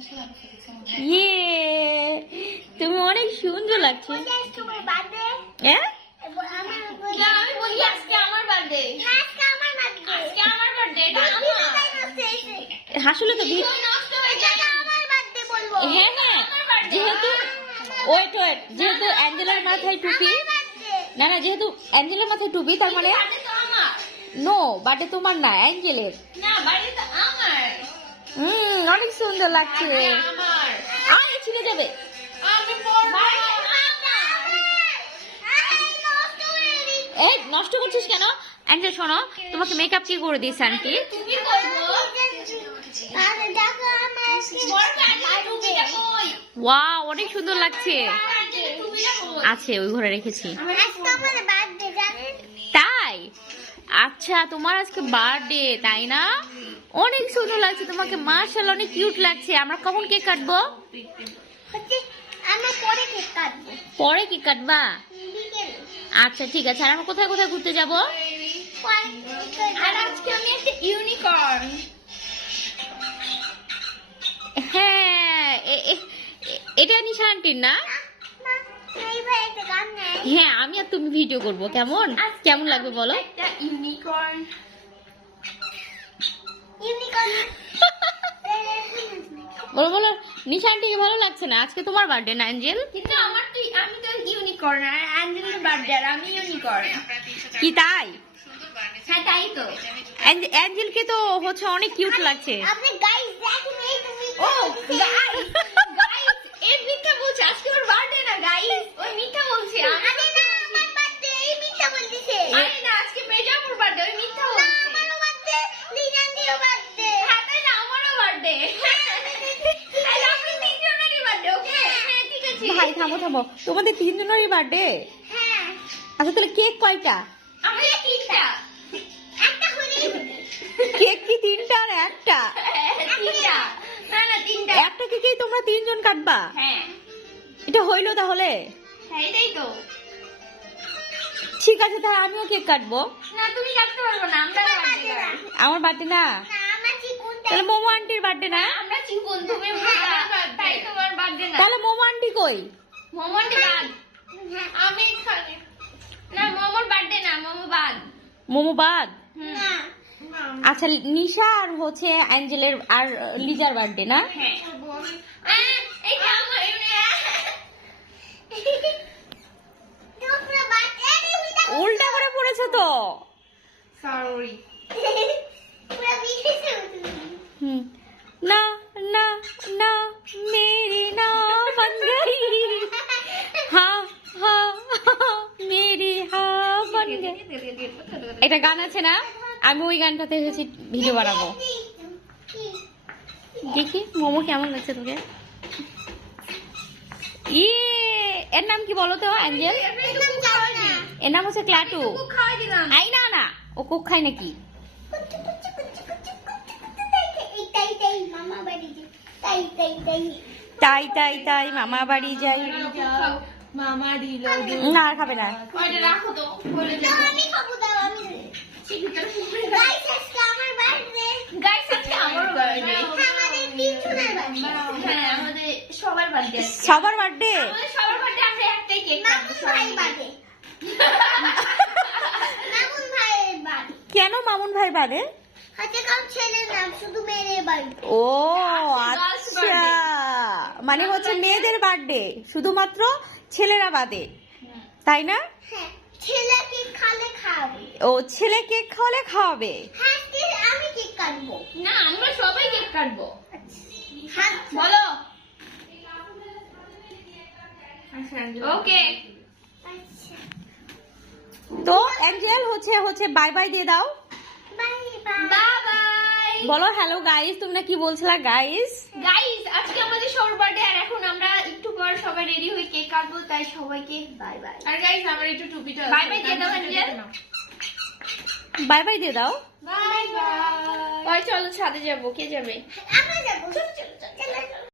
ইয়ে, তুমি অনেক সুন্দর লাগছে। হ্যাঁ, আসলে তো হ্যাঁ হ্যাঁ, যেহেতু ওয়েট ওয়েট, যেহেতু অ্যাঞ্জেলার মাথায় টুপি, না না, যেহেতু অ্যাঞ্জেলার মাথায় টুপি তার মানে নো, বার্থডে তোমার না, অ্যাঞ্জেলের। অনেক সুন্দর লাগছে। আরে ছিঁড়ে যাবে। এই নষ্ট করছিস কেন? অ্যাঞ্জেল শোনো, তোমাকে মেকআপ কি করে দিয়েছে আন্টি? ওয়াও, অনেক সুন্দর লাগছে। আছে, ওই ঘরে রেখেছি। তাই? আচ্ছা, তোমার আজকে বার্থডে তাই না? অনেক সুন্দর লাগছে তোমাকে, মাশাআল্লাহ, অনেক কিউট লাগছে। আমরা কখন কেক কাটবো? পরে কেক কাটবা? আচ্ছা ঠিক আছে। আর আমরা কোথায় কোথায় ঘুরতে যাবো? আর আজকে আমি একটা ইউনিকর্ন। হ্যাঁ, এটা নিশা আন্টির না? হ্যাঁ, আমি আর তুমি ভিডিও করবো। কেমন কেমন লাগবে বলো? একটা ইউনিকর্ন। বলো বলো, নিশা আন্টিকে ভালো লাগছে না? আজকে তোমার বার্থডে না অ্যাঞ্জেল? কিন্তু আমি তো ইউনিকর্ন, আর অ্যাঞ্জেলের বার্থডে, আর আমি ইউনিকর্ন। কি তাই? হ্যাঁ তাই তো। অ্যাঞ্জেলকে তো হচ্ছে অনেক কিউট লাগছে। আপনি গাইস দেখেন, এই তুমি ও গাইস এর মিথ্যা বলছে। আজকে ওর বার্থডে না গাইস, ওই মিথ্যা বলছে। আরে না, আমার বার্থডে, এই মিথ্যা বলতিছে। আরে না, আজকে মেজাপুর বার্থডে, ওই মিথ্যা বলছে। আমারও বার্থডে, লিজান্দিও বার্থডে। হ্যাঁ তাই না, আমারও বার্থডে। তাহলে আপনি তিনজনেরই বার্থডে, ওকে? হ্যাঁ ঠিক আছে। ভাই থামো থামো, তোমাদের তিনজনেরই বার্থডে? হ্যাঁ। আচ্ছা তাহলে কেক কয়টা? আমাদের তিনটা। একটা হলেই হবে। কেক কি তিনটা আর একটা? তিনটা। না না, তিনটা। একটা কেকেই তোমরা তিনজন কাটবা? হ্যাঁ এটা হইলো তাহলে? হ্যাঁ, এটাই তো। ঠিক আছে, তাহলে আমিও কেক কাটবো। না তুমি কাটতে পারবো না, আমরা বার্থডে। আমার বার্থডে না? না, আমার চিকুন। তাহলে মোমো আন্টির বার্থডে না? আমরা চিকুন, তুমি মোটা, তাই তোমার বার্থডে না। তাহলে মোমো আন্টি কই? মোমোর বাদ। আমি এখানে। না, মোমোর বার্থডে না, মোমো বাদ। মোমো বাদ? না। আচ্ছা, নিশা আর হচ্ছে অ্যাঞ্জেলের আর লিজার বার্থডে না? হ্যাঁ। এইটা আমার উল্টা করে পড়েছো তো। সরি। হুম, না না না, মেরি না বন গই, হা হা মেরি হা বন গই। এটা গান আছে না? আমি ওই গানটাতে হচ্ছে ভিডিও বানাবো। দেখি মোমো কেমন লাগছে তোকে। এর নাম কি বলো তো অ্যাঞ্জেল? এর নাম হচ্ছে ক্লাটু। খাওয়াই দিলাম। আই না না, ও কোক খায় নাকি? তাই তাই তাই মামা বাড়ি যাই। মামা দিল। না আর খাবে না। ওইটা রাখো তো, বলে দাও। আমি খাবো, দাও আমি। গাইস আজকে আমার বার্থডে। গাইস আজকে আমারও বার্থডে। আমাদের তিনজনের বার্থডে। হ্যাঁ, আমাদের সবার বার্থডে। সবার বার্থডে? আমাদের সবার বার্থডে, আমরা একটাই কেক কাটবো। ভাই বার্থডে। মামুন ভাইয়ের বার্থডে। কেন মামুন ভাই বাদে? হাতে কাম ছেলের নাম, শুধু মেয়ের বার্থডে। ও আচ্ছা, মানে হচ্ছে মেয়েদের বার্থডে শুধুমাত্র ছেলেরা বাদে, তাই না? হ্যাঁ, ছেলে কেক খালে খাবে। ও ছেলে কেক খাওয়ালে খাওয়াবে। হ্যাঁ, আমি কেক কাটবো। না, আমরা সবাই কেক কাটবো। হ্যাঁ বলো। ওকে। তো অ্যাঞ্জেল হচ্ছে বাই বাই দিয়ে দাও। Bye bye. বলো হ্যালো গাইস, তোমরা কি বলছিলা গাইস? গাইস আজকে আমাদের সবার বার্থডে, আর এখন আমরা একটু পর সবাই রেডি হয়ে কেক কাটবো, তাই সবাইকে বাই বাই। আর গাইস আমার একটু টুপিটা বাই বাই দিয়ে দাও অ্যাঞ্জেল। বাই বাই দিয়ে দাও। Bye bye. চলো ছাদে যাবো, কে যাবে? আমরা যাবো, চলো চলো চলো।